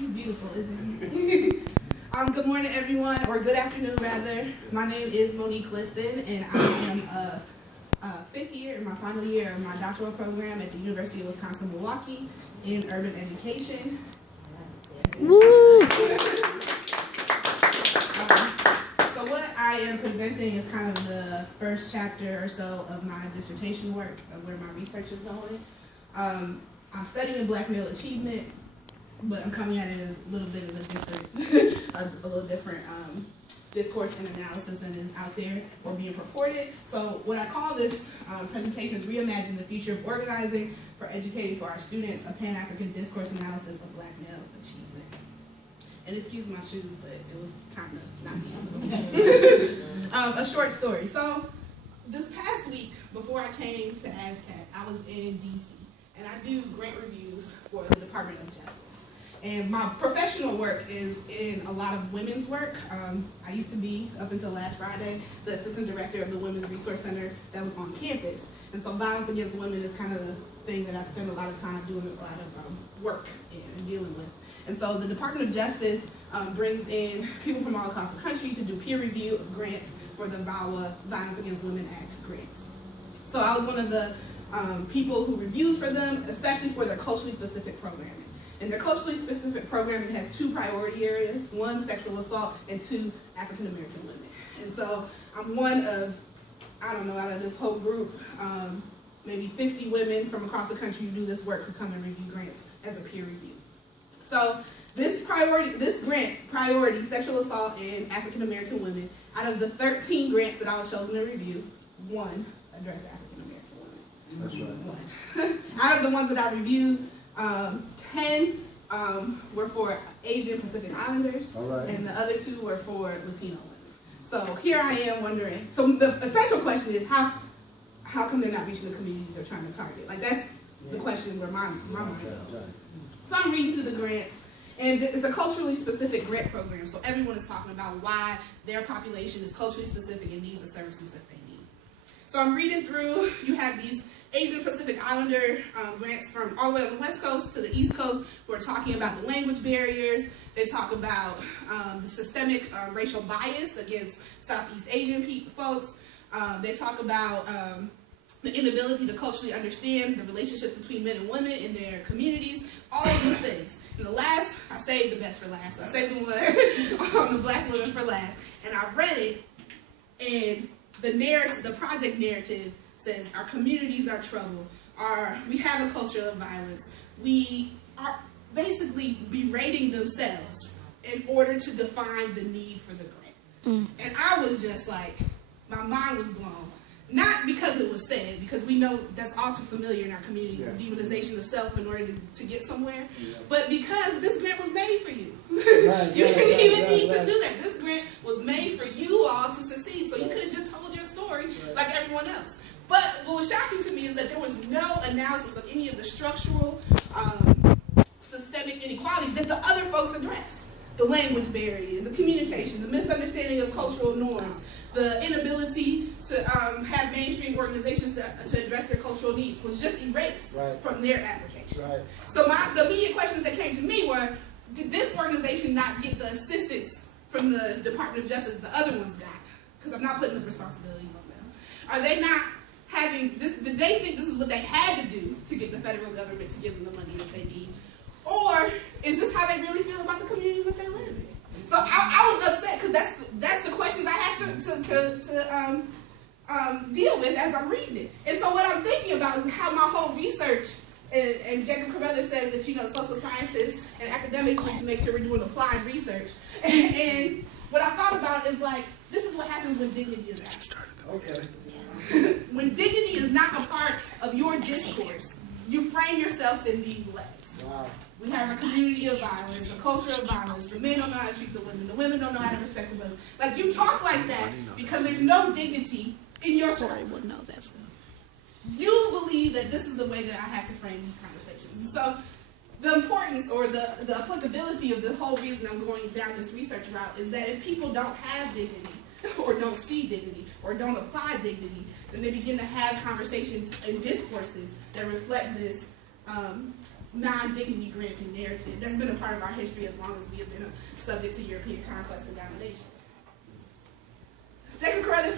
He's beautiful, isn't he? Good morning, everyone, or good afternoon, rather. My name is Monique Liston, and I am a fifth year in my final year of my doctoral program at the University of Wisconsin-Milwaukee in urban education. Woo! So what I am presenting is kind of the first chapter or so of my dissertation work, of where my research is going. I'm studying Black male achievement, but I'm coming at it a little bit of a different discourse and analysis than is out there or being purported. So what I call this presentation is Reimagine the Future of Organizing for Educating for Our Students, a Pan-African Discourse Analysis of Black Male Achievement. And excuse my shoes, but it was kind of not me. A short story. So this past week, before I came to ASCAC, I was in DC, and I do grant reviews for the Department of Justice. And my professional work is in a lot of women's work. I used to be, up until last Friday, the assistant director of the Women's Resource Center that was on campus. And so violence against women is kind of the thing that I spend a lot of time doing a lot of work in and dealing with. And so the Department of Justice brings in people from all across the country to do peer review of grants for the Violence Against Women Act grants. So I was one of the people who reviews for them, especially for their culturally specific programming. And their culturally specific programming has two priority areas: one, sexual assault, and two, African American women. And so I'm one of, I don't know, out of this whole group, maybe 50 women from across the country who do this work, who come and review grants as a peer review. So this grant, priority, sexual assault and African American women, out of the 13 grants that I was chosen to review, one addressed African American women. That's right. One. Out of the ones that I reviewed, 10 were for Asian Pacific Islanders, and the other 2 were for Latino women. So here I am wondering, so the essential question is, how come they're not reaching the communities they're trying to target? Like, that's the question where my mind goes. So I'm reading through the grants, and it's a culturally specific grant program, so everyone is talking about why their population is culturally specific and needs the services that they need. So I'm reading through, you have these Asian Pacific Islander grants from all the way on the West Coast to the East Coast, who are talking about the language barriers. They talk about the systemic racial bias against Southeast Asian folks. They talk about the inability to culturally understand the relationships between men and women in their communities, all of these things. And the last, I saved the best for last. I saved the one on the Black women for last. And I read it, and the narrative, the project narrative, says our communities are troubled, we have a culture of violence, we are basically berating themselves in order to define the need for the grant. And I was just like, my mind was blown. Not because it was said, because we know that's all too familiar in our communities, the demonization of self in order to get somewhere, but because this grant was made for you. You didn't even need to do that. This grant was made for you all to succeed, so you could have just told your story like everyone else. But what was shocking to me is that there was no analysis of any of the structural, systemic inequalities that the other folks addressed. The language barriers, the communication, the misunderstanding of cultural norms, the inability to have mainstream organizations to address their cultural needs was just erased from their application. So the immediate questions that came to me were, did this organization not get the assistance from the Department of Justice the other ones got? Because I'm not putting the responsibility on them. Are they not having this? Did they think this is what they had to do to get the federal government to give them the money that they need? Or is this how they really feel about the communities that they live in? So I was upset, because that's the questions I have to deal with as I'm reading it. And so what I'm thinking about is how my whole research, and Jacob Carruthers says that, social scientists and academics need to make sure we're doing applied research. And what I thought about is, like, this is what happens when dignity is absent. When dignity is not a part of your discourse, you frame yourself in these ways. We have a community of violence, a culture of violence. The men don't know how to treat the women don't know how to respect the women. Like, you talk like that because there's no dignity in your story. You believe that this is the way that I have to frame these conversations. And so the importance or the applicability of the whole reason I'm going down this research route is that if people don't have dignity, or don't see dignity, or don't apply dignity, then they begin to have conversations and discourses that reflect this non-dignity granting narrative. That's been a part of our history as long as we have been subject to European conquest and domination.